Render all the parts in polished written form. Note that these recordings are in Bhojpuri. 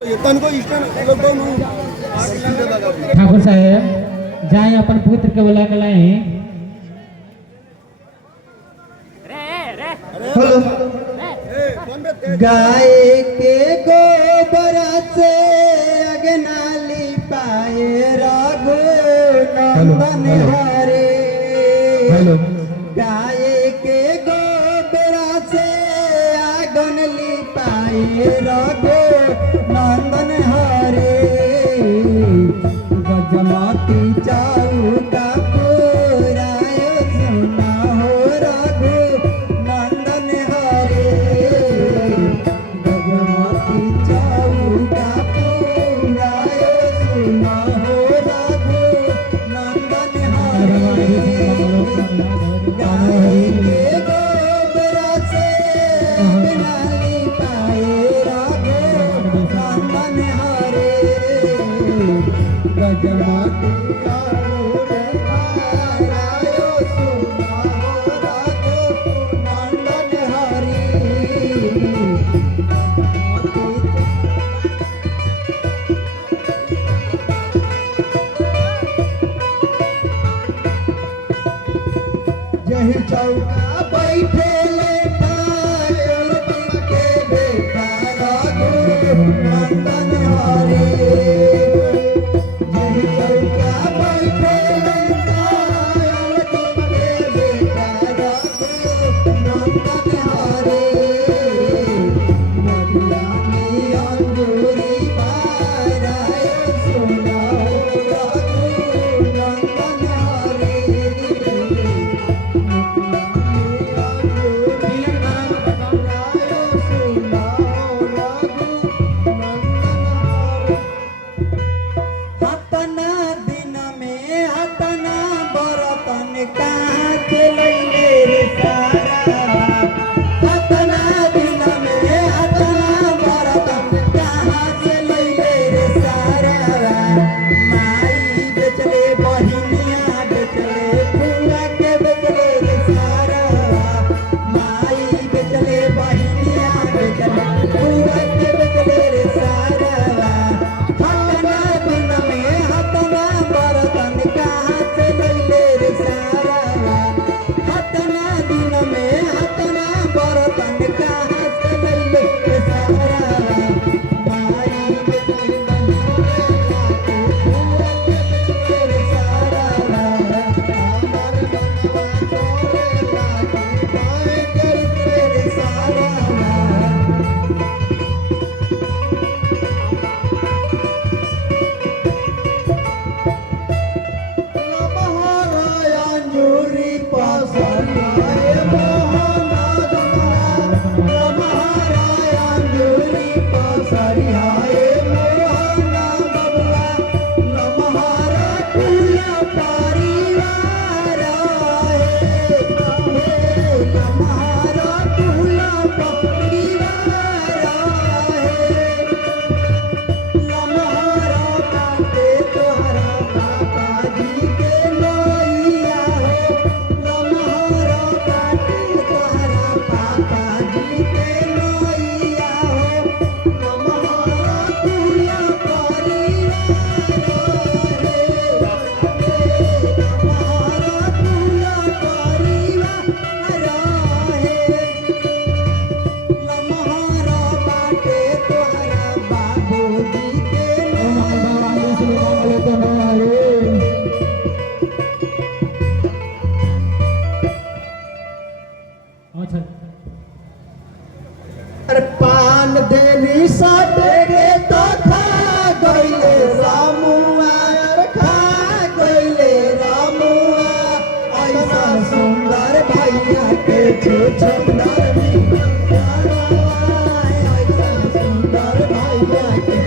ठाकुर साहेब जाए अपन पुत्र के बुला के लाए। गाय के गोबर से अगनाली पाए रघु नंदन हरे। गाय के गोबर से अगनली पाए रघु नंदन हरे। गजमती चौका पुराय सुना हो रघु नंदन हरे। गजमती चौका पुराय सुना हो रघु नंदन हरे। गाय के गोबर से अगनाली पाए रघु नंदन हरे। गजमती यही चौका बैठे के बेटा रघु नंदन हरे। यही चौका बैठे के बेटा रघु नंदन हरे। मदिया में अंगूरी पाराय सुना रघु नंदन हरे। हतना दिन में हतना बरतन कहाँ से लैले रे सारा। हतना दिन में हतना बरतन कहाँ से लैले रे सारा। माई बेचले बहिनिया बेचले फुआ के बेचले रे सारा। माई बेचले बहिनिया बेचले फुआ के बेचले रे सारा। हतना दिन में हतना बरतन कहाँ से लैले रे सारा। हतना दिन में हतना बरतन कहाँ से लैले रे सारा। माई बेचले बहिनिया फुआ के बेचले रे सारा। हमार मनवा तोरे लागी पाए करते रे सारा। अंजूरी पसरियाए मोहना अंजूरी पसरियाए मोहना बबुआ। नमहारा पूरा परिवार नमहारा पूरा परिवार लम्हारा बाटे तोहरा पापा जी के नैया हो। लम्हारा बाटे तोहरा पापा जी के नैया हो। लम्हारा पूरा परिवार लम्हारा पूरा परिवार लम्हारा बाटे तोहरा बाबूजी के अच्छा अरे पान देनी साटे के तो खा गईले रामुआ। अरे खा गईले रामुआ। ऐसा सुंदर भैया के छुछुंदर ऐसा सुंदर भैया के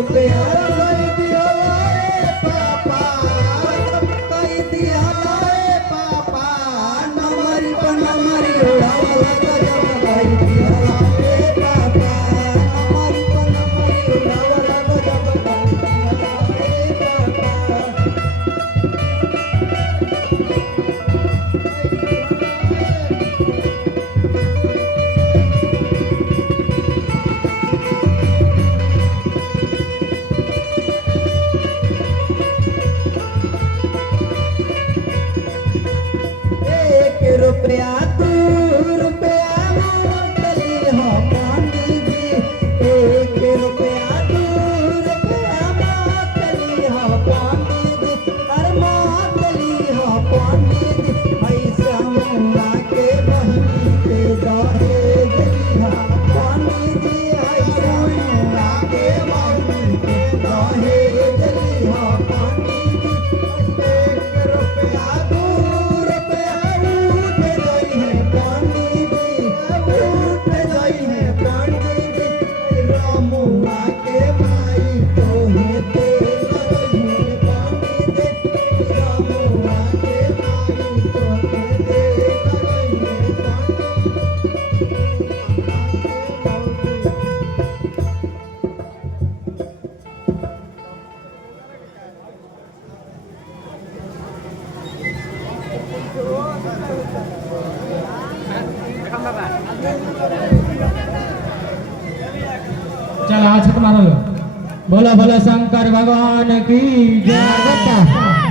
रुपया कई दिया लाए पापा कई दिया लाए पापा नमरी पर नमरी उड़ावला गजब कई दिया लाए पापा नमरी पर नमरी उड़ावला गजब कई दिया लाए पापा एक रुपया दू रुपया मोटली हो पानी जी एक रुपया दू रुपया मोटली हो पानी जी अरे मोटली हो पानी जी ऐसा मुंगा के बहनी के दहेज दिया पानी जी ऐसा मुंगा के बहनी के दहेज दिया पानी जी एक रुपया दू रुपया उठ गई है पानी जी उठ गई है पानी जी रामुआ के भाई तो है ते लगई है पानी जी रामुआ के भाई तो है ते लगई है पानी चल आज तुम्हारा बोला बोला शंकर भगवान की जय।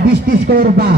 20-30 करोड़ रुपया